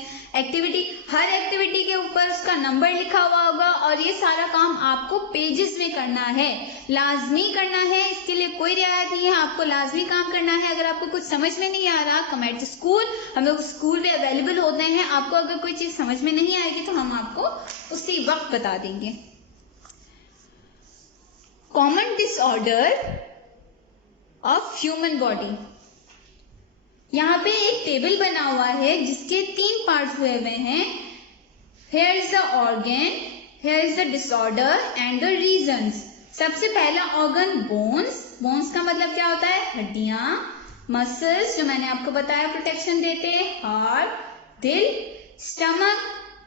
हर एक्टिविटी के ऊपर उसका नंबर लिखा हुआ होगा और ये सारा काम आपको पेजेस में करना है, लाजमी करना है। इसके लिए कोई रियायत नहीं है, आपको लाजमी काम करना है। अगर आपको कुछ समझ में नहीं आ रहा, कम एट स्कूल, हम लोग स्कूल में अवेलेबल होते हैं। आपको अगर कोई चीज समझ में नहीं आएगी तो हम आपको उसी वक्त बता देंगे। Common disorder of human body. यहाँ पे एक टेबल बना हुआ है जिसके 3 पार्ट्स हुए हुए हैं। Here is the organ, here is the disorder and the reasons. सबसे पहला ऑर्गन बोन्स। बोन्स का मतलब क्या होता है, हड्डियां। मसल्स, जो मैंने आपको बताया प्रोटेक्शन देते हैं। हार्ट, दिल। स्टमक,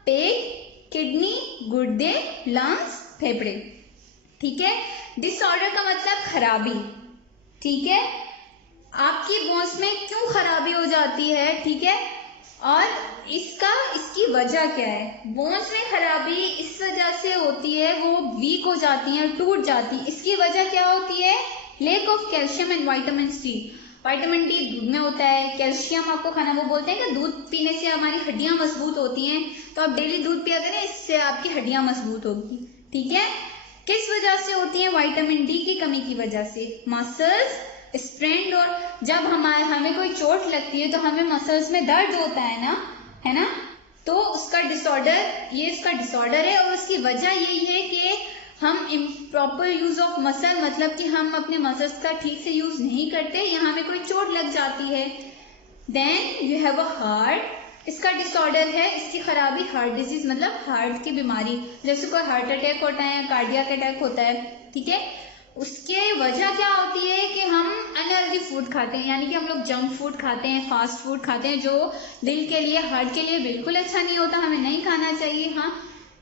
पेट, किडनी, गुर्दे, लंग्स, फेफड़े। ठीक है, डिसऑर्डर का मतलब खराबी। ठीक है, आपकी बोन्स में क्यों खराबी हो जाती है, ठीक है, और इसकी वजह क्या है। बोन्स में खराबी इस वजह से होती है, वो वीक हो जाती हैं, टूट जाती हैं। इसकी वजह क्या होती है, lack of calcium and vitamin C. Vitamin D दूध में होता है, कैल्शियम आपको खाना, वो बोलते हैं कि दूध पीने से हमारी हड्डियां मजबूत होती हैं, तो आप डेली दूध पिया करें, इससे आपकी हड्डियां मजबूत होगी। ठीक है, किस वजह से होती है, विटामिन डी की कमी की वजह से। मसल्स स्ट्रेंड, और जब हमें कोई चोट लगती है तो हमें मसल्स में दर्द होता है ना, तो उसका डिसऑर्डर, ये इसका डिसऑर्डर है। और उसकी वजह यही है कि हम इम्प्रॉपर यूज ऑफ मसल, मतलब कि हम अपने मसल्स का ठीक से यूज नहीं करते, यहाँ हमें कोई चोट लग जाती है। Then you have a heart, इसका डिसऑर्डर है, इसकी खराबी, हार्ट डिजीज मतलब हार्ट की बीमारी, जैसे कोई हार्ट अटैक होता है या कार्डियक अटैक होता है। ठीक है, उसके वजह क्या होती है कि हम अनहेल्दी फूड खाते हैं, यानी कि हम लोग जंक फूड खाते हैं, फास्ट फूड खाते हैं, जो दिल के लिए, हार्ट के लिए बिल्कुल अच्छा नहीं होता, हमें नहीं खाना चाहिए। हाँ,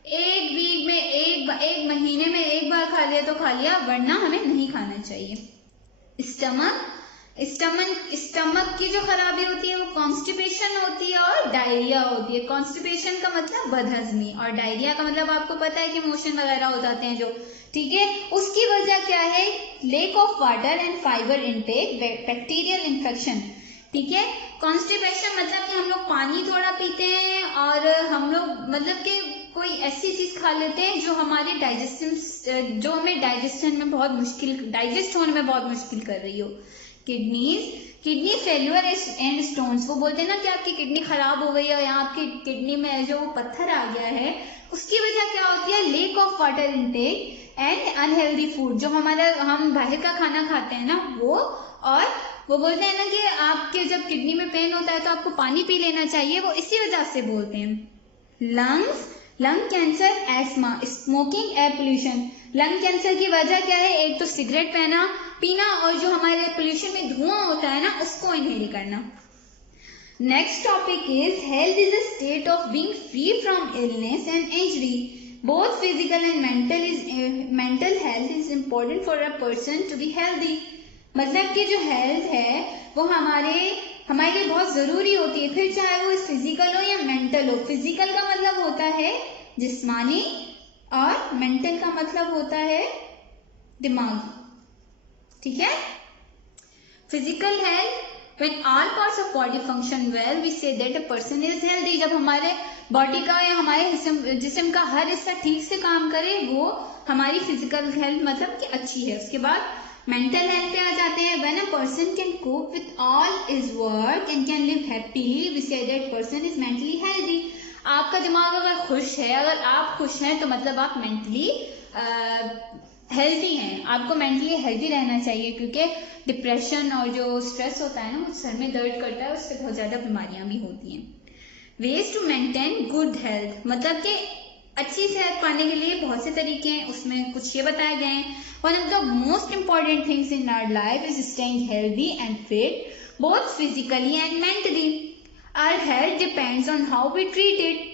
एक वीक में एक महीने में एक बार खा लिया तो खा लिया, वरना हमें नहीं खाना चाहिए। स्टमक की जो खराबी होती है वो कॉन्स्टिपेशन होती है और डायरिया होती है। कॉन्स्टिपेशन का मतलब बदहजमी, और डायरिया का मतलब आपको पता है कि मोशन वगैरह हो जाते हैं जो। ठीक है, उसकी वजह क्या है, lack of water and fibre intake, bacterial infection. ठीक है, कॉन्स्टिपेशन मतलब कि हम लोग पानी थोड़ा पीते हैं और हम लोग मतलब कि कोई ऐसी चीज खा लेते हैं जो हमारे जो हमें डाइजेस्ट होने में बहुत मुश्किल कर रही हो। किडनी फेल्यूर एंड स्टोन्स, वो बोलते हैं ना कि आपकी किडनी खराब हो गई है या आपकी किडनी में जो पत्थर आ गया है, उसकी वजह क्या होती है, lack of water intake and unhealthy food, जो हम बाहर का खाना खाते हैं ना वो। और वो बोलते हैं ना कि आपके जब किडनी में पेन होता है तो आपको पानी पी लेना चाहिए, वो इसी वजह से बोलते हैं। Lung cancer, ESMA, smoking, air pollution. Lung cancer की वजह क्या है? एक तो सिगरेट पीना और जो हमारे पोल्यूशन में धुआं होता है ना, उसको इनहेल करना। Next topic is health is a state of being free from illness and injury. Both physical and mental health is important for a person to be healthy. मतलब कि जो हेल्थ है वो हमारे लिए बहुत जरूरी होती है, फिर चाहे वो फिजिकल हो या मेंटल हो। फिजिकल का मतलब होता है जिस्मानी और मेंटल का मतलब होता है दिमाग, ठीक है। Physical health, when all parts of body function well we say that a person is healthy। जब हमारे बॉडी का या हमारे जिस्म का हर हिस्सा ठीक से काम करे वो हमारी फिजिकल हेल्थ मतलब कि अच्छी है। उसके बाद मेंटल हेल्थ पे आ जाते हैं। when a person can cope with all his work and can live happily we say that person is mentally healthy। आपका दिमाग अगर खुश है, अगर आप खुश हैं तो मतलब आप मेंटली हेल्दी हैं। आपको मेंटली हेल्दी रहना चाहिए क्योंकि डिप्रेशन और जो स्ट्रेस होता है ना वो सर में दर्द करता है, उससे बहुत ज़्यादा बीमारियां भी होती हैं। Ways to maintain good health, मतलब कि अच्छी सेहत पाने के लिए बहुत से तरीके हैं, उसमें कुछ ये बताए गए हैं। One of the most important things in our life is staying healthy and fit both physically and mentally. Our health depends on how we treat it.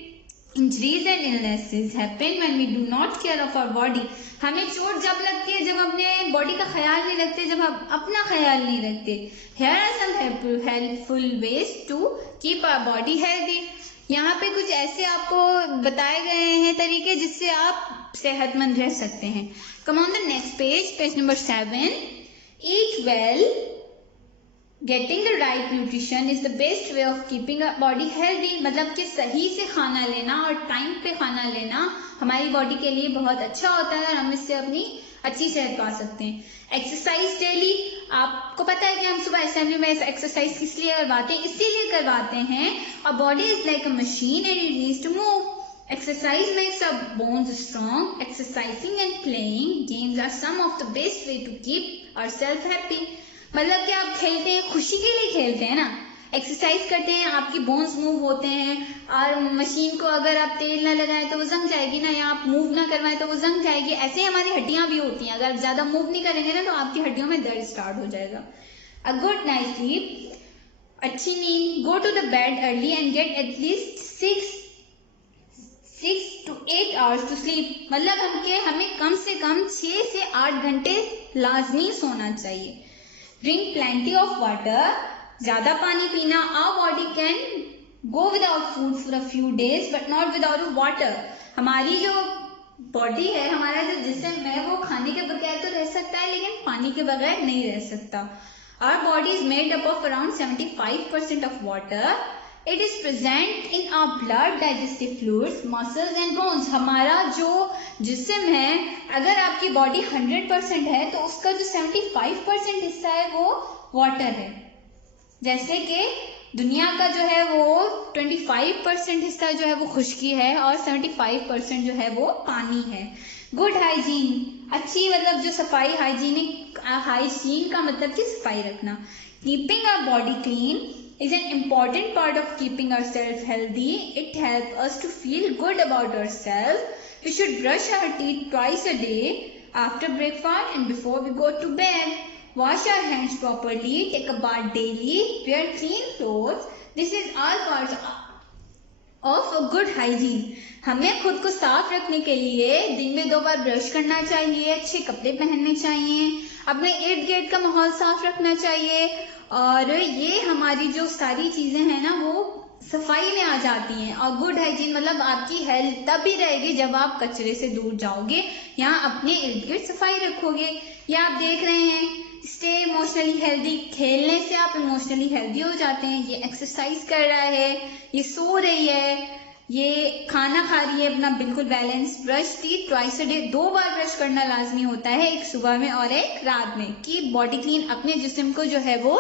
Injuries and illnesses happen when we do not care of our body। हमें चोट जब लगती है जब अपने body का ख्याल नहीं रखते, जब हम अपना ख्याल नहीं रखते। Here are some helpful ways to keep our body healthy। यहाँ पे कुछ ऐसे आपको बताए गए हैं तरीके जिससे आप सेहतमंद रह सकते हैं। Come on the next page, page number 7। Eat well। Getting the right nutrition is the best way of keeping a body healthy। मतलब कि सही से खाना लेना और टाइम पे खाना लेना हमारी बॉडी के लिए बहुत अच्छा होता है और हम इससे अपनी अच्छी सेहत पा सकते हैं। एक्सरसाइज डेली, आपको पता है कि हम सुबह असेंबली में एक्सरसाइज किस लिए करवाते हैं? इसीलिए करवाते हैं। और body is like a machine and it needs to move. Exercise makes our bones strong। Exercising and playing games are some of the best way to keep ourselves happy। मतलब कि आप खेलते हैं, खुशी के लिए खेलते हैं ना, एक्सरसाइज करते हैं, आपकी बोन्स मूव होते हैं। और मशीन को अगर आप तेल ना लगाएं तो वो जंग जाएगी ना, या आप मूव ना करवाएं तो वो जंग जाएगी। ऐसे ही हमारी हड्डियां भी होती हैं, अगर आप ज्यादा मूव नहीं करेंगे ना तो आपकी हड्डियों में दर्द स्टार्ट हो जाएगा। अ गुड नाइट स्लीप, अच्छी नींद। Go to the bed early and get at least 6 to 8 hours to sleep. मतलब हमें कम से कम 6 से 8 घंटे लाजमी सोना चाहिए। ड्रिंक प्लेंटी ऑफ वाटर, ज्यादा पानी पीना। Our body can go without food for a few days but not without water. हमारी जो बॉडी है, हमारा जो जिस्म है वो खाने के बगैर तो रह सकता है लेकिन पानी के बगैर नहीं रह सकता। Our body is made up of around 75% of water. It is present in our blood, digestive fluids, muscles and bones. हमारा जो जिस्म है, अगर आपकी बॉडी 100% है तो उसका जो 75% हिस्सा है वो वाटर है। जैसे कि दुनिया का जो है वो 25% हिस्सा जो है वो खुश्की है और 75% जो है वो पानी है। गुड हाइजीन, अच्छी मतलब जो सफाई, हाइजीन का मतलब कि सफाई रखना। Keeping our body clean is an important part of keeping ourselves healthy। It helps us to feel good about ourselves। We should brush our teeth twice a day, after breakfast and before we go to bed। Wash our hands properly, take a bath daily, wear clean clothes। This is all parts of a good hygiene। हमें खुद को साफ रखने के लिए दिन में 2 बार brush करना चाहिए, अच्छे कपड़े पहनने चाहिए, अपने इर्द गिर्द का माहौल साफ रखना चाहिए। और ये हमारी जो सारी चीजें हैं ना वो सफाई में आ जाती हैं। और गुड हाइजीन मतलब आपकी हेल्थ तब भी रहेगी जब आप कचरे से दूर जाओगे या अपने इर्द गिर्द सफाई रखोगे। या आप देख रहे हैं स्टे इमोशनली हेल्दी, खेलने से आप इमोशनली हेल्दी हो जाते हैं। ये एक्सरसाइज कर रहा है, ये सो रही है, ये खाना खा रही है अपना बिल्कुल balance. Brush teeth twice a day, 2 bar brush करना लाजमी होता है, एक सुबह में और एक रात में, कि बॉडी क्लीन, अपने जिस्म को जो है वो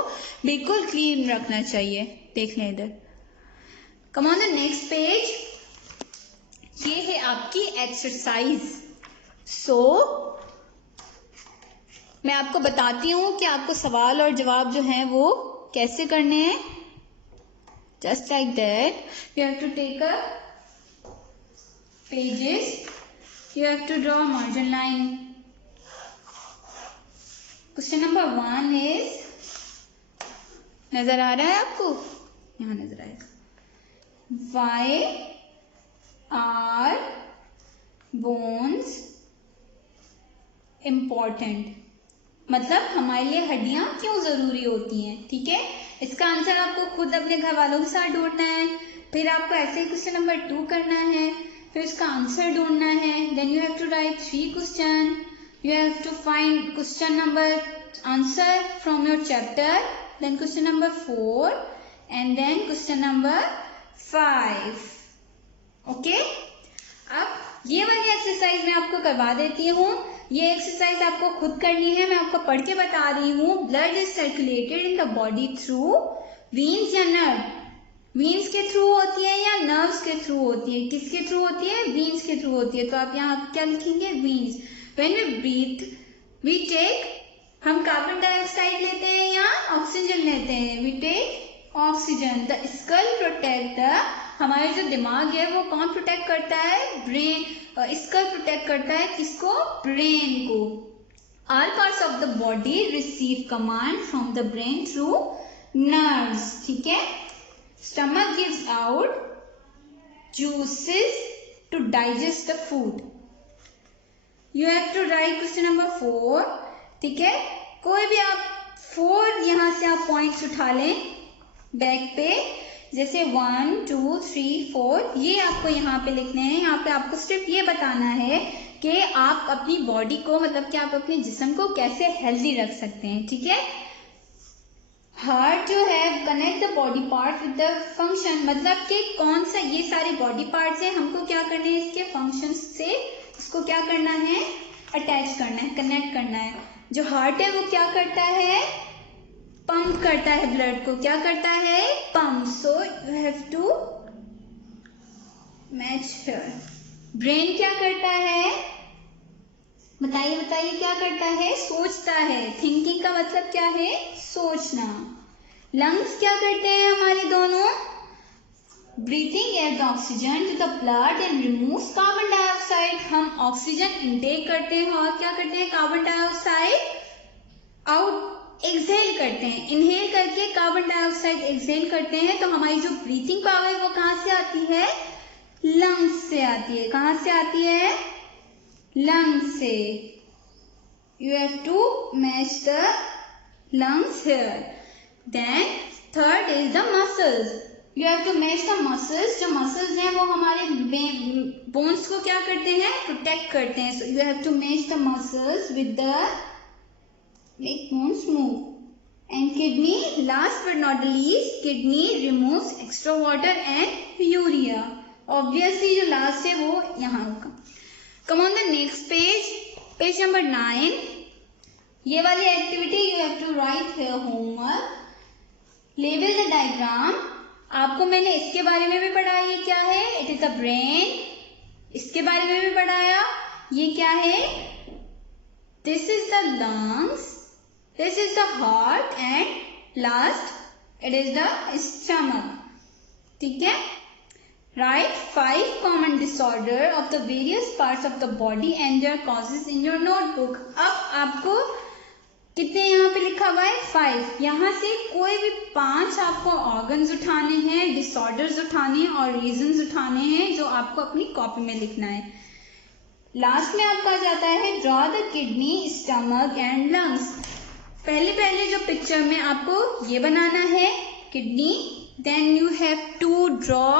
बिल्कुल क्लीन रखना चाहिए। देख लें इधर। कम ऑन द नेक्स्ट पेज, ये है आपकी एक्सरसाइज। मैं आपको बताती हूँ कि आपको सवाल और जवाब जो हैं वो कैसे करने हैं। Just like that, you have to take a pages. You have to draw a margin line. Question number 1 is, नजर आ रहा है आपको? यहाँ नजर आएगा. Why are bones important? मतलब हमारे लिए हड्डियां क्यों जरूरी होती हैं. ठीक है, इसका आंसर आपको खुद अपने घर वालों के साथ ढूंढना है. फिर आपको ऐसे ही क्वेश्चन नंबर 2 करना है, फिर इसका आंसर ढूंढना है. Then you have to write 3 question. You have to find question number answer from your chapter. Then question number 4 and then question number 5. Okay, अब ये वाली एक्सरसाइज मैं आपको करवा देती हूँ. ये एक्सरसाइज आपको खुद करनी है, मैं आपको पढ़ के बता रही हूँ. Blood is circulated in the body through veins या नर्व. वीन्स के थ्रू होती है या नर्व्स के थ्रू होती है? किसके थ्रू होती है? वीन्स के थ्रू होती है. तो आप यहाँ क्या लिखेंगे? Veins. When we breathe we take, हम कार्बन डाइऑक्साइड लेते हैं या ऑक्सीजन लेते हैं? We take oxygen. The skull protect the, हमारे जो दिमाग है वो कौन प्रोटेक्ट करता है? ब्रेन. स्कल प्रोटेक्ट करता है किसको? ब्रेन को. All parts of the body receive command from the brain through nerves. ठीक है. Stomach gives out juices to digest the food. You have to write question number 4. ठीक है, कोई भी आप 4 यहाँ से आप पॉइंट्स उठा लें बैक पे, जैसे 1 2 3 4. ये आपको यहाँ पे लिखने हैं. यहाँ पे आपको सिर्फ ये बताना है कि आप अपनी बॉडी को, मतलब कि आप अपने जिस्म को कैसे हेल्दी रख सकते हैं. ठीक है. हार्ट जो है connect the body part with the function, मतलब कि कौन सा, ये सारे बॉडी पार्ट्स हैं, हमको क्या करना है? इसके फंक्शन से इसको क्या करना है? अटैच करना है, कनेक्ट करना है. जो हार्ट है वो क्या करता है? पंप करता है ब्लड को. क्या करता है? Pump. So you have to match here. Brain क्या करता है? बताइए बताइए क्या करता है? सोचता है. थिंकिंग का मतलब क्या है? सोचना. लंग्स क्या करते हैं हमारे दोनों? Breathing air the oxygen to the blood and removes carbon dioxide. हम ऑक्सीजन इनटेक करते हैं और क्या करते हैं? कार्बन डाइऑक्साइड आउट एक्सहेल करते हैं. इनहेल करके कार्बन डाइऑक्साइड एक्सहेल करते हैं. तो हमारी जो ब्रीथिंग पावर वो कहाँ से आती है? लंग्स से आती है. कहाँ से आती है? लंग्स से. You have to match the lungs here. Then third is the muscles. You have to match the muscles. जो muscles हैं वो हमारे bones को क्या करते हैं? प्रोटेक्ट करते हैं. So you have to match the muscles with the, make bones move. And kidney, last but not the least, kidney removes extra water and urea. Obviously जो last है वो यहाँ का. Come on the next page, page number 9. ये वाली activity you have to write here homework. Label the diagram. आपको मैंने इसके बारे में भी पढ़ाया. ये क्या है? It is a brain. इसके बारे में भी पढ़ाया. ये क्या है? This is the lungs, this is the heart and last it is the stomach. ठीक है. Write 5 common disorder of the various parts of the body and their causes in your notebook. अब आपको कितने यहाँ पे लिखा हुआ है? 5. यहाँ से कोई भी 5 आपको ऑर्गन्स उठाने हैं, डिसऑर्डर्स उठाने हैं और रीजंस उठाने हैं जो आपको अपनी कॉपी में लिखना है. लास्ट में आपका आ जाता है draw the kidney, stomach and lungs. पहले जो पिक्चर में आपको ये बनाना है kidney. Then you have to draw,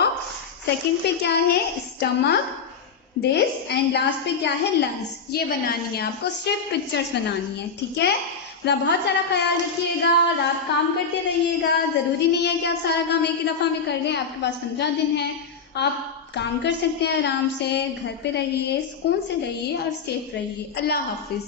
second पे क्या है? स्टमक, दिस, एंड लास्ट पे क्या है? लंग्स. ये बनानी है आपको, सिर्फ पिक्चर्स बनानी है. ठीक है. अपना बहुत सारा ख्याल रखिएगा और आप काम करते रहिएगा. जरूरी नहीं है कि आप सारा काम एक ही दफा में कर लें. आपके पास 15 दिन है, आप काम कर सकते हैं आराम से. घर पे रहिए, सुकून से रहिए और सेफ रहिए. अल्लाह हाफिज.